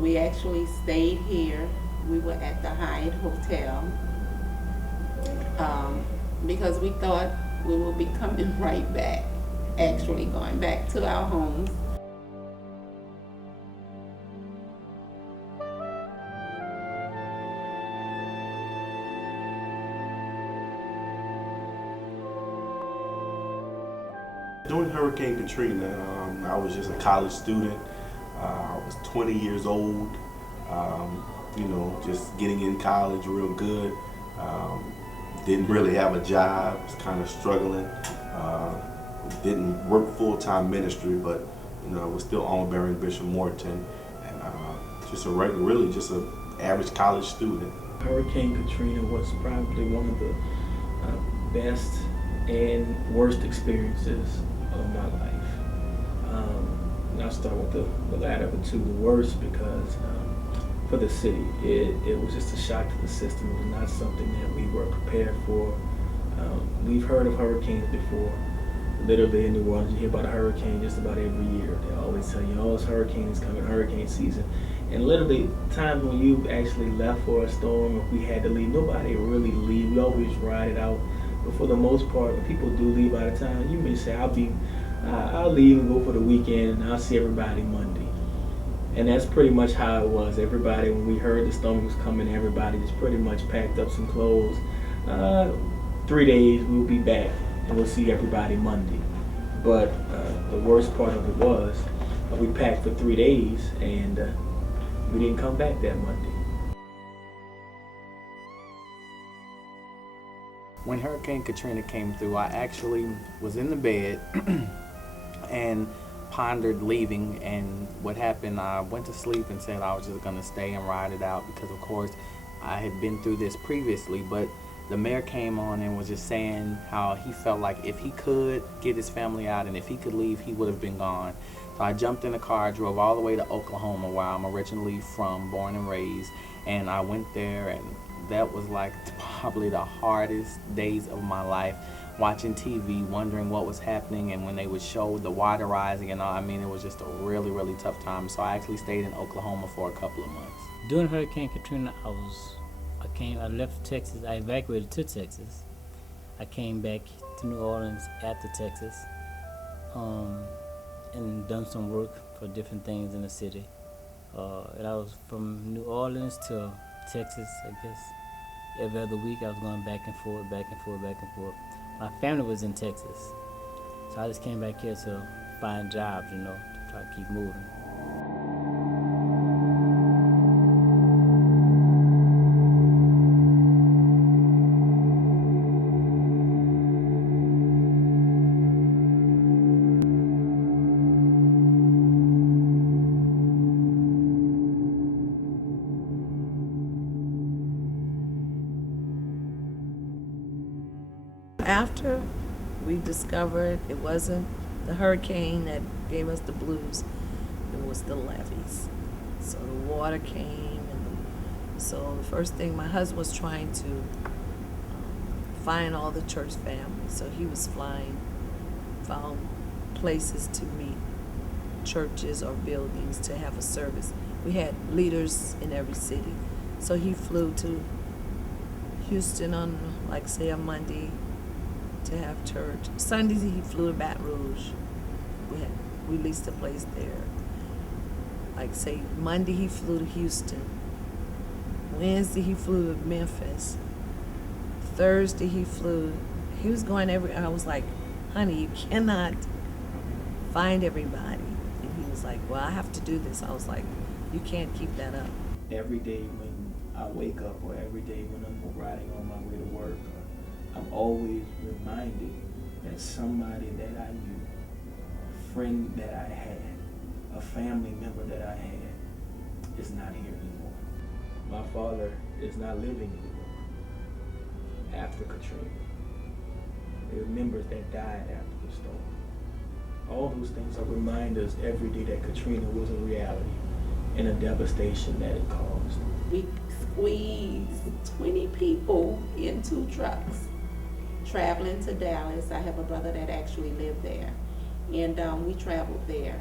We actually stayed here. We were at the Hyatt Hotel because we thought we would be coming right back, actually going back to our homes. During Hurricane Katrina, I was just a college student. I was 20 years old, just getting in college real good. Didn't really have a job, was kind of struggling. Didn't work full-time ministry, but I was still on bearing Bishop Morton, and really just an average college student. Hurricane Katrina was probably one of the best and worst experiences of my life. And I'll start with the latter of the two. The worst because for the city, it was just a shock to the system. It was not something that we were prepared for. We've heard of hurricanes before. Literally in New Orleans, you hear about a hurricane just about every year. They always tell you, oh, it's hurricane is coming, hurricane season. And literally, times when you actually left for a storm, or we had to leave, nobody really leave. We always ride it out. But for the most part, when people do leave out of town, you may say, I'll leave and go for the weekend, and I'll see everybody Monday. And that's pretty much how it was. Everybody, when we heard the storm was coming, everybody just pretty much packed up some clothes. 3 days, we'll be back, and we'll see everybody Monday. But the worst part of it was we packed for 3 days, and we didn't come back that Monday. When Hurricane Katrina came through, I actually was in the bed and pondered leaving, and what happened, I went to sleep and said I was just going to stay and ride it out because, of course, I had been through this previously, but the mayor came on and was just saying how he felt like if he could get his family out and if he could leave, he would have been gone. So I jumped in the car, drove all the way to Oklahoma, where I'm originally from, born and raised, and I went there, and that was like probably the hardest days of my life, watching TV, wondering what was happening, and when they would show the water rising and all, it was just a really, really tough time. So I actually stayed in Oklahoma for a couple of months. During Hurricane Katrina, I left Texas. I evacuated to Texas. I came back to New Orleans after Texas, and done some work for different things in the city. And I was from New Orleans to Texas, I guess. Every other week I was going back and forth, back and forth, back and forth. My family was in Texas, so I just came back here to find jobs, to try to keep moving. After we discovered it wasn't the hurricane that gave us the blues, it was the levees. So the water came, and so the first thing, my husband was trying to find all the church families. So he was found places to meet, churches or buildings to have a service. We had leaders in every city. So he flew to Houston on, like, say, a Monday to have church. Sundays he flew to Baton Rouge. We leased a place there. Like, say, Monday he flew to Houston. Wednesday he flew to Memphis. Thursday he was going I was like, honey, you cannot find everybody. And he was like, well, I have to do this. I was like, you can't keep that up. Every day when I wake up, or every day when I'm riding on my way to work, I'm always reminded that somebody that I knew, a friend that I had, a family member that I had, is not here anymore. My father is not living anymore after Katrina. There are members that died after the storm. All those things are reminders every day that Katrina was a reality and a devastation that it caused. We squeezed 20 people in 2 trucks traveling to Dallas. I have a brother that actually lived there, and we traveled there.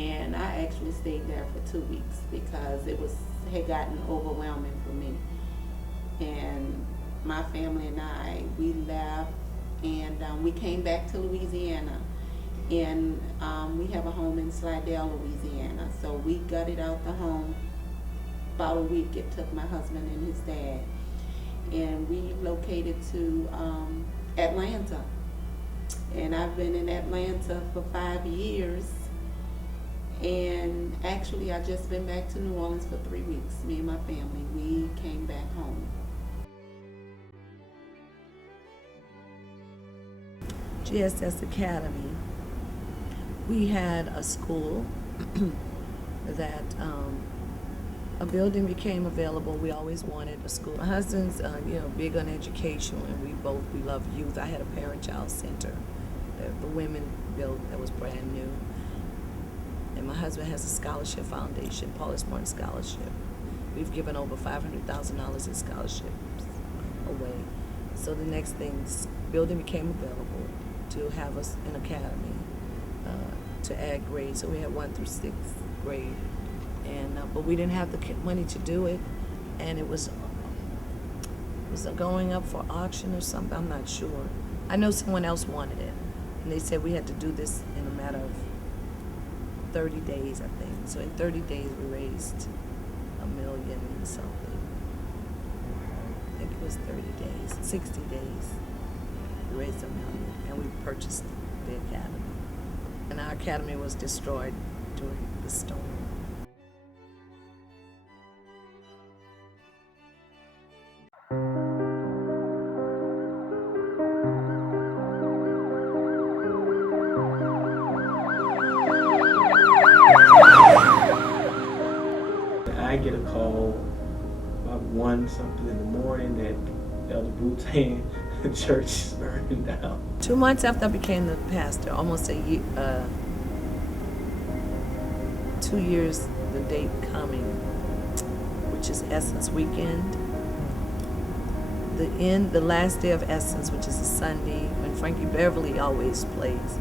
And I actually stayed there for 2 weeks because had gotten overwhelming for me. And my family and I, we left, and we came back to Louisiana. And we have a home in Slidell, Louisiana. So we gutted out the home. About a week it took my husband and his dad. And we located to Atlanta. And I've been in Atlanta for 5 years. And actually, I just been back to New Orleans for 3 weeks. Me and my family, we came back home. GSS Academy, we had a school that a building became available. We always wanted a school. My husband's big on education, and we love youth. I had a parent-child center that the women built that was brand new. And my husband has a scholarship foundation, Paulus Martin Scholarship. We've given over $500,000 in scholarships away. So the next thing, this building became available to have us an academy to add grades. So we had 1 through 6th grade, and but we didn't have the money to do it, and it was going up for auction or something. I'm not sure. I know someone else wanted it, and they said we had to do this in a matter of 30 days, I think. So in 30 days, we raised $1 million and something. I think it was 30 days, 60 days. We raised $1 million, and we purchased the academy. And our academy was destroyed during the storm. I get a call about 1 something in the morning that Elder Booth saying the church is burning down. 2 months after I became the pastor, almost a year, 2 years, the date coming, which is Essence Weekend. The last day of Essence, which is a Sunday, when Frankie Beverly always plays,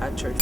our church